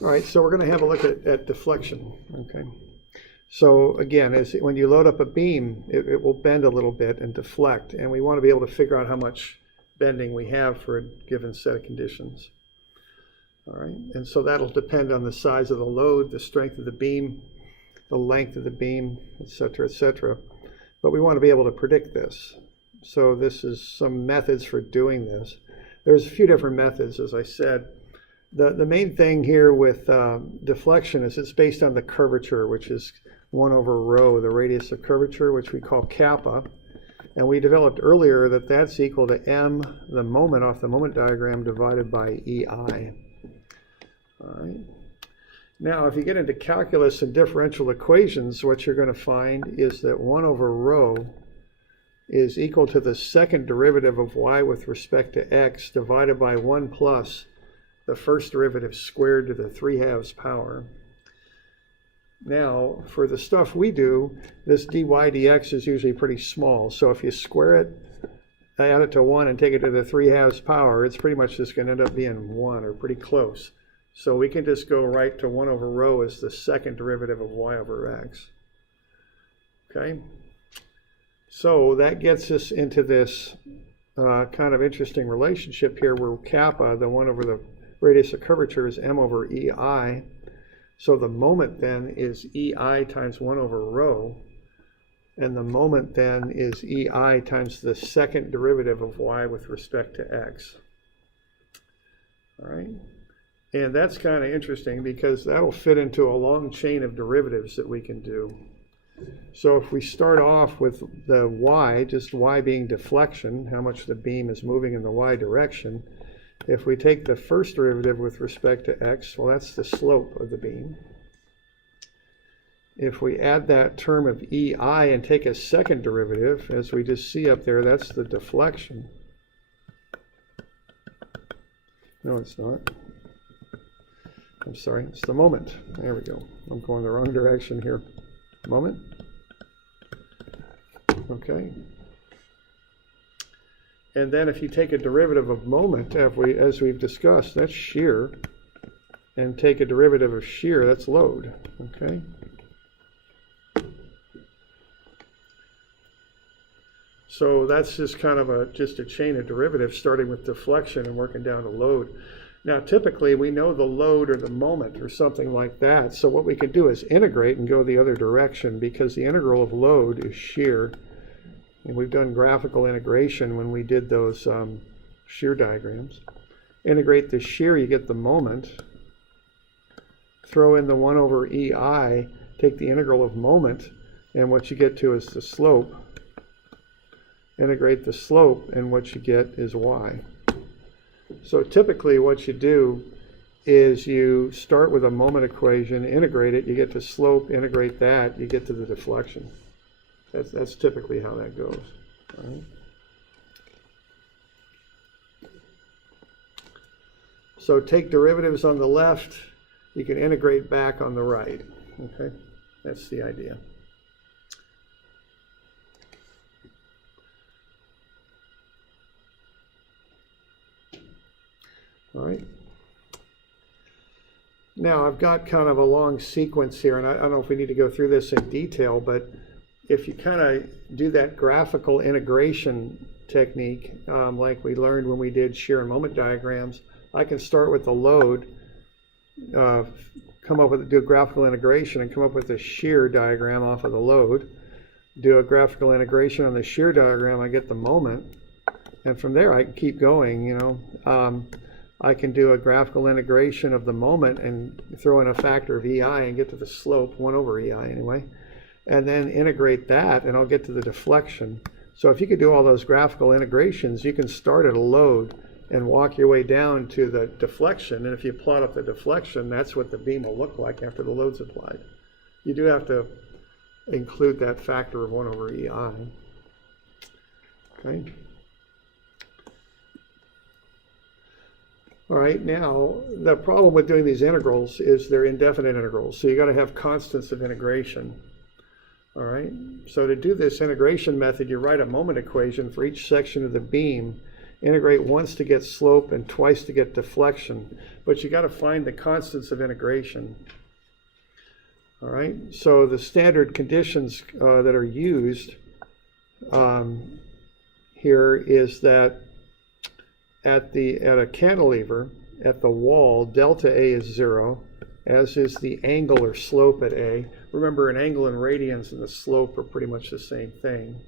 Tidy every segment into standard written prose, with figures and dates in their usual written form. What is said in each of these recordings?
All right, so we're going to have a look at deflection. Okay. So again, when you load up a beam, it will bend a little bit and deflect, and we want to be able to figure out how much bending we have for a given set of conditions. All right, and so that'll depend on the size of the load, the strength of the beam, the length of the beam, et cetera, but we want to be able to predict this. So this is some methods for doing this. There's a few different methods, as I said. The main thing here with deflection is it's based on the curvature, which is 1 over rho, the radius of curvature, which we call kappa. And we developed earlier that that's equal to m, the moment off the moment diagram, divided by EI. All right. Now, if you get into calculus and differential equations, what you're going to find is that 1 over rho is equal to the second derivative of y with respect to x divided by 1 plus the first derivative squared to the 3/2 power. Now, for the stuff we do, this dy dx is usually pretty small. So if you square it, add it to 1 and take it to the 3/2 power, it's pretty much just going to end up being 1 or pretty close. So we can just go right to 1 over rho as the second derivative of y over x. Okay? So that gets us into this kind of interesting relationship here where kappa, the 1 over the radius of curvature, is m over EI. So the moment then is EI times 1 over rho, and the moment then is EI times the second derivative of y with respect to x. All right? And that's kind of interesting because that'll fit into a long chain of derivatives that we can do. So if we start off with the y, just y being deflection, how much the beam is moving in the y direction, if we take the first derivative with respect to x, well, that's the slope of the beam. If we add that term of EI and take a second derivative, as we just see up there, that's the deflection. No, it's not. I'm sorry, it's the moment. There we go. I'm going the wrong direction here. Moment. Okay. And then if you take a derivative of moment, as we've discussed, that's shear. And take a derivative of shear, that's load. Okay. So that's just kind of just a chain of derivatives starting with deflection and working down to load. Now, typically, we know the load or the moment or something like that. So what we could do is integrate and go the other direction because the integral of load is shear. And we've done graphical integration when we did those shear diagrams. Integrate the shear, you get the moment. Throw in the 1 over EI, take the integral of moment, and what you get to is the slope. Integrate the slope, and what you get is y. So typically what you do is you start with a moment equation, integrate it, you get to slope, integrate that, you get to the deflection. That's typically how that goes. All right. So take derivatives on the left, you can integrate back on the right. Okay, that's the idea. All right. Now I've got kind of a long sequence here, and I don't know if we need to go through this in detail, but if you kind of do that graphical integration technique, like we learned when we did shear and moment diagrams, I can start with the load, do a graphical integration and come up with a shear diagram off of the load, do a graphical integration on the shear diagram, I get the moment, and from there I can keep going, you know. I can do a graphical integration of the moment and throw in a factor of EI and get to the slope, 1 over EI anyway, and then integrate that and I'll get to the deflection. So if you could do all those graphical integrations, you can start at a load and walk your way down to the deflection, and if you plot up the deflection, that's what the beam will look like after the load's applied. You do have to include that factor of 1 over EI. Okay. All right, now the problem with doing these integrals is they're indefinite integrals, so you got to have constants of integration. All right, so to do this integration method, you write a moment equation for each section of the beam, integrate once to get slope and twice to get deflection. But you got to find the constants of integration. All right, so the standard conditions that are used here is that at a cantilever, at the wall, delta A is 0, as is the angle or slope at A. Remember, an angle in radians and the slope are pretty much the same thing.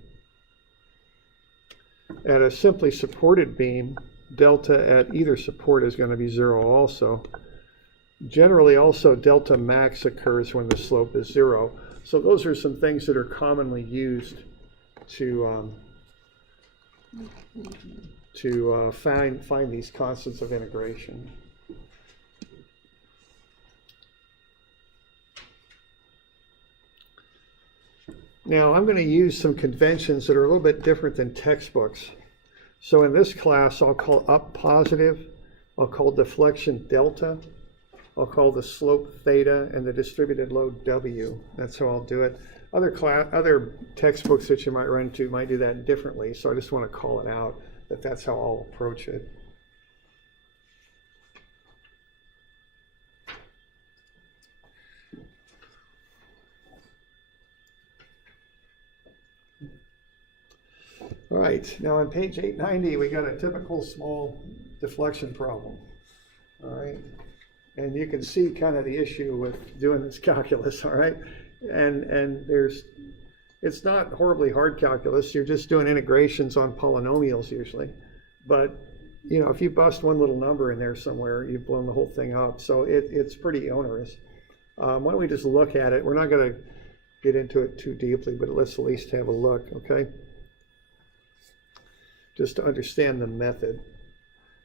At a simply supported beam, delta at either support is going to be 0 also. Generally, also, delta max occurs when the slope is 0. So those are some things that are commonly used to find these constants of integration. Now, I'm going to use some conventions that are a little bit different than textbooks. So in this class, I'll call up positive, I'll call deflection delta, I'll call the slope theta, and the distributed load W. That's how I'll do it. Other textbooks that you might run into might do that differently, so I just want to call it out that that's how I'll approach it. All right, now on page 890, we got a typical small deflection problem. All right, and you can see kind of the issue with doing this calculus. All right, and it's not horribly hard calculus. You're just doing integrations on polynomials usually, but you know, if you bust one little number in there somewhere, you've blown the whole thing up. So it's pretty onerous. Why don't we just look at it? We're not going to get into it too deeply, but let's at least have a look, okay? Just to understand the method.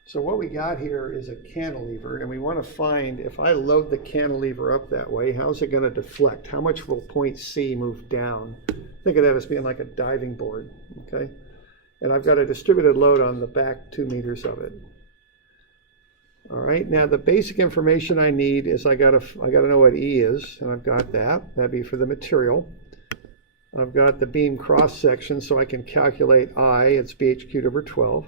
So what we got here is a cantilever, and we want to find, if I load the cantilever up that way, how's it going to deflect? How much will point C move down? Think of that as being like a diving board, okay? And I've got a distributed load on the back 2 meters of it. All right, now the basic information I need is I gotta know what E is, and I've got that. That'd be for the material. I've got the beam cross section, so I can calculate I, it's BH cubed over 12.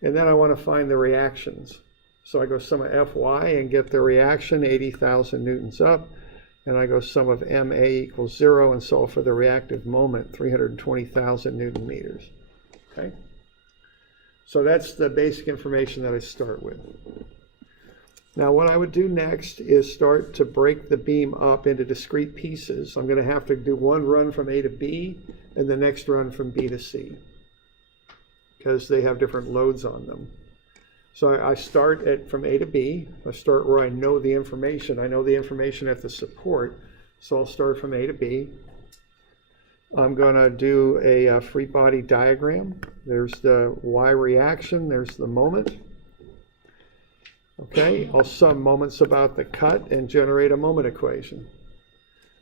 And then I want to find the reactions. So I go sum of Fy and get the reaction, 80,000 newtons up. And I go sum of Ma equals 0 and solve for the reactive moment, 320,000 newton meters. Okay? So that's the basic information that I start with. Now what I would do next is start to break the beam up into discrete pieces. I'm going to have to do one run from A to B and the next run from B to C, because they have different loads on them. So I start from A to B. I start where I know the information. I know the information at the support, so I'll start from A to B. I'm going to do a free body diagram. There's the Y reaction, there's the moment. Okay, I'll sum moments about the cut and generate a moment equation.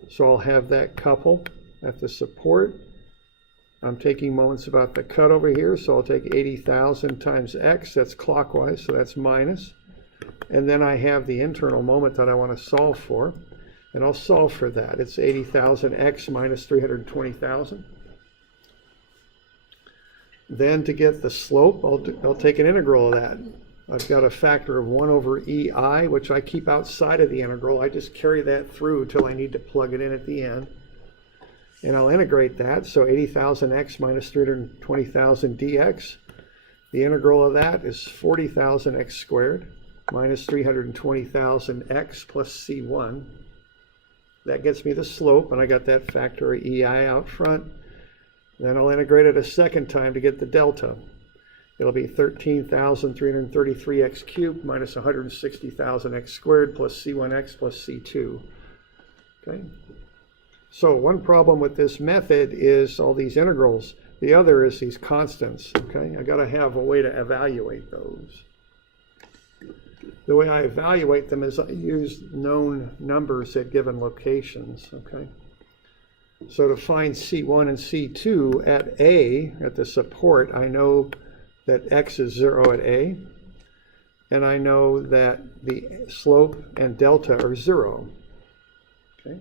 So I'll have that couple at the support. I'm taking moments about the cut over here, so I'll take 80,000 times x, that's clockwise, so that's minus. And then I have the internal moment that I want to solve for, and I'll solve for that. It's 80,000 x minus 320,000. Then to get the slope, I'll take an integral of that. I've got a factor of 1 over EI, which I keep outside of the integral. I just carry that through until I need to plug it in at the end. And I'll integrate that, so 80,000 x minus 320,000 dx. The integral of that is 40,000 x squared minus 320,000 x plus C1. That gets me the slope, and I got that factor of EI out front. Then I'll integrate it a second time to get the delta. It'll be 13,333 x cubed minus 160,000 x squared plus C1x plus C2. Okay. So one problem with this method is all these integrals. The other is these constants. Okay, I got to have a way to evaluate those. The way I evaluate them is I use known numbers at given locations. Okay. So to find C1 and C2 at A, at the support, I know that x is 0 at A, and I know that the slope and delta are 0. Okay.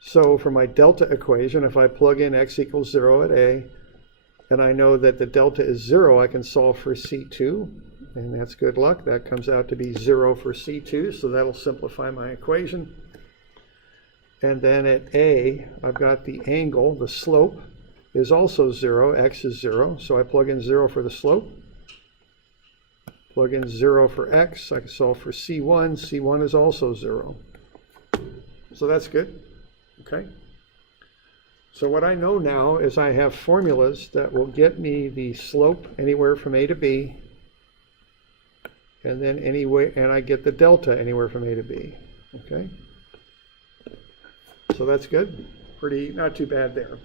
So for my delta equation, if I plug in x equals 0 at A, and I know that the delta is 0, I can solve for C2, and that's good luck. That comes out to be 0 for C2, so that'll simplify my equation. And then at A, I've got the angle, the slope is also 0, x is 0, so I plug in 0 for the slope. Plug in 0 for x, I can solve for C1, C1 is also 0. So that's good, okay? So what I know now is I have formulas that will get me the slope anywhere from A to B, and then and I get the delta anywhere from A to B, okay? So that's good, not too bad there.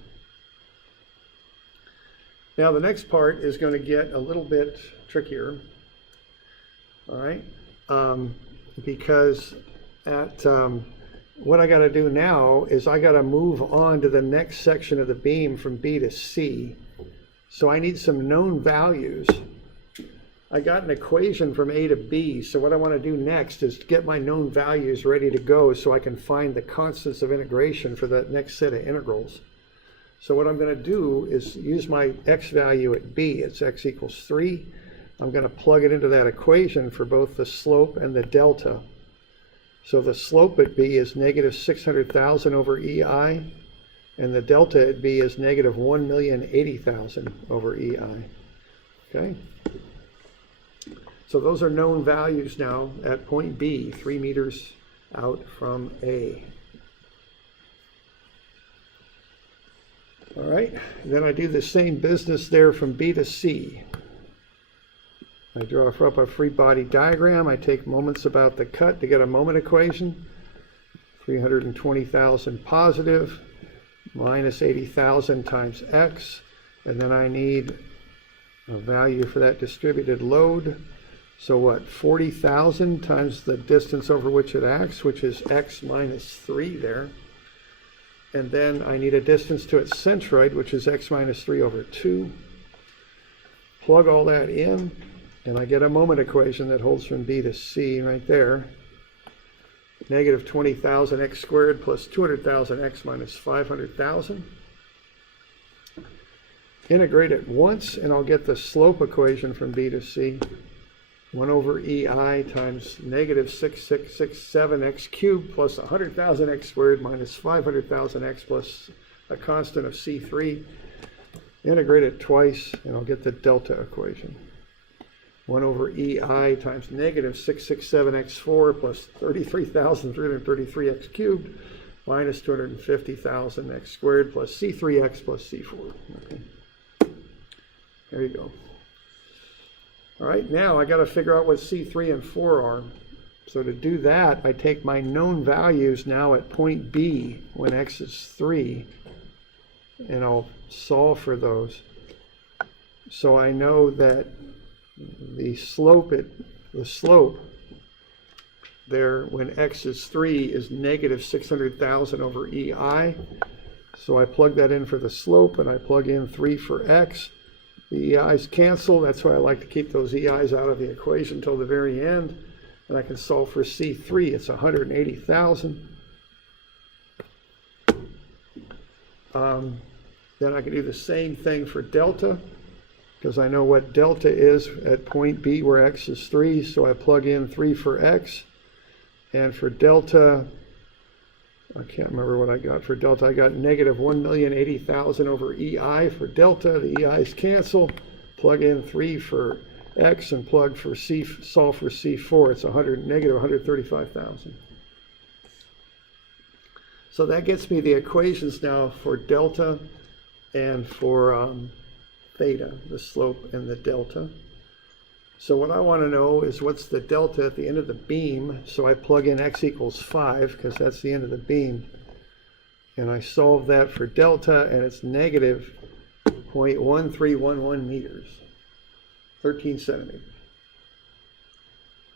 Now the next part is going to get a little bit trickier, all right? Because what I got to do now is I got to move on to the next section of the beam from B to C. So I need some known values. I got an equation from A to B, so what I want to do next is get my known values ready to go so I can find the constants of integration for the next set of integrals. So what I'm going to do is use my x value at B. It's x equals 3. I'm going to plug it into that equation for both the slope and the delta. So the slope at B is negative 600,000 over EI, and the delta at B is negative 1,080,000 over EI. Okay? So those are known values now at point B, 3 meters out from A. All right, then I do the same business there from B to C. I draw up a free body diagram. I take moments about the cut to get a moment equation. 320,000 positive minus 80,000 times x. And then I need a value for that distributed load. So what, 40,000 times the distance over which it acts, which is x minus 3 there. And then I need a distance to its centroid, which is x minus 3 over 2. Plug all that in, and I get a moment equation that holds from B to C right there. Negative 20,000 x squared plus 200,000 x minus 500,000. Integrate it once, and I'll get the slope equation from B to C. 1 over EI times negative 6667 x cubed plus 100,000 x squared minus 500,000 x plus a constant of C3. Integrate it twice, and I'll get the delta equation. 1 over EI times negative 667 x4 plus 33,333 x cubed minus 250,000 x squared plus C3x plus C4. Okay. There you go. All right, now I got to figure out what C3 and 4 are. So to do that, I take my known values now at point B when x is 3, and I'll solve for those. So I know that the slope there when x is 3 is negative 600,000 over EI. So I plug that in for the slope, and I plug in 3 for x. The EI's cancel. That's why I like to keep those EI's out of the equation until the very end. And I can solve for C3. It's 180,000. Then I can do the same thing for delta, because I know what delta is at point B where x is 3. So I plug in 3 for x. And for delta, I can't remember what I got for delta. I got negative 1,080,000 over EI for delta. The EI's cancel. Plug in 3 for x and plug for C, solve for C4. It's negative 135,000. So that gets me the equations now for delta and for theta, the slope and the delta. So what I want to know is what's the delta at the end of the beam. So I plug in x equals 5 because that's the end of the beam. And I solve that for delta, and it's negative 0.1311 meters, 13 centimeters.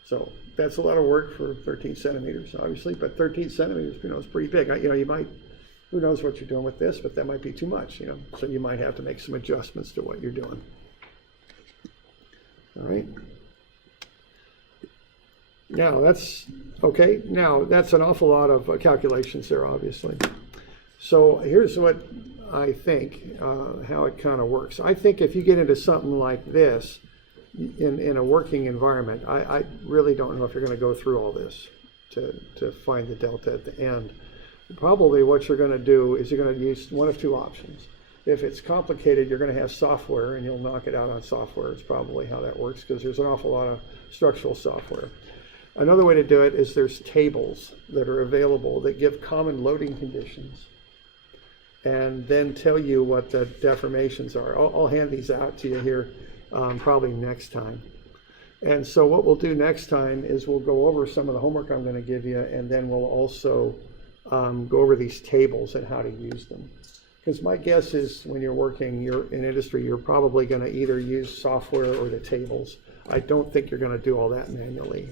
So that's a lot of work for 13 centimeters, obviously, but 13 centimeters, is pretty big. You might, who knows what you're doing with this, but that might be too much, So you might have to make some adjustments to what you're doing. All right. Now that's okay. Now that's an awful lot of calculations there, obviously. So here's what I think, how it kind of works. I think if you get into something like this in a working environment, I really don't know if you're going to go through all this to find the delta at the end. Probably what you're going to do is you're going to use one of two options. If it's complicated, you're going to have software, and you'll knock it out on software. It's probably how that works, because there's an awful lot of structural software. Another way to do it is there's tables that are available that give common loading conditions and then tell you what the deformations are. I'll hand these out to you here probably next time. And so what we'll do next time is we'll go over some of the homework I'm going to give you, and then we'll also go over these tables and how to use them. Because my guess is when you're working in industry, you're probably going to either use software or the tables. I don't think you're going to do all that manually.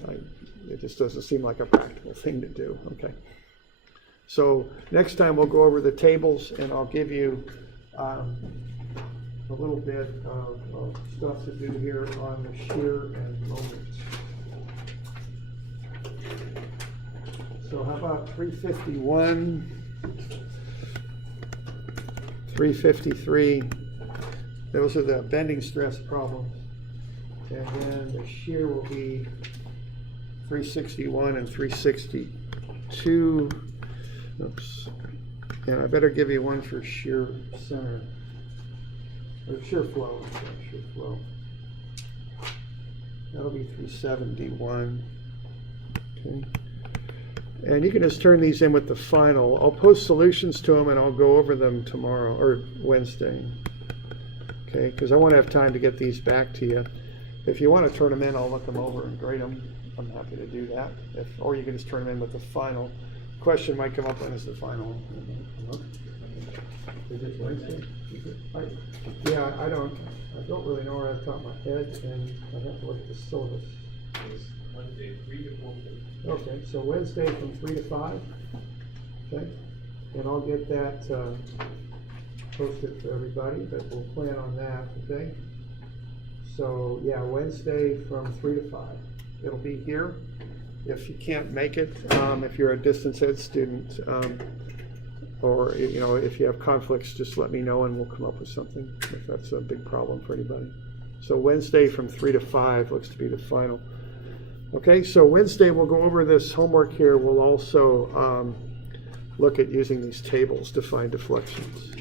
It just doesn't seem like a practical thing to do. Okay. So next time we'll go over the tables, and I'll give you a little bit of stuff to do here on the shear and moment. So how about 351, 353? Those are the bending stress problems. And then the shear will be 361 and 362. Oops. And I better give you one for shear center. Or shear flow. Sorry, shear flow. That'll be 371. Okay. And you can just turn these in with the final. I'll post solutions to them, and I'll go over them tomorrow or Wednesday. Okay, because I want to have time to get these back to you. If you want to turn them in, I'll look them over and grade them. I'm happy to do that. Or you can just turn them in with the final. Question might come up, when is the final? Is it Wednesday? Yeah, I don't really know right off the top of my head, and I have to look at the syllabus. Wednesday, 3 to 4. Okay, so Wednesday from 3 to 5. Okay, and I'll get that posted for everybody, but we'll plan on that. Okay. So yeah, Wednesday from 3 to 5. It'll be here. If you can't make it, if you're a distance ed student, or if you have conflicts, just let me know and we'll come up with something if that's a big problem for anybody. So Wednesday from 3 to 5 looks to be the final. Okay, so Wednesday we'll go over this homework here. We'll also look at using these tables to find deflections.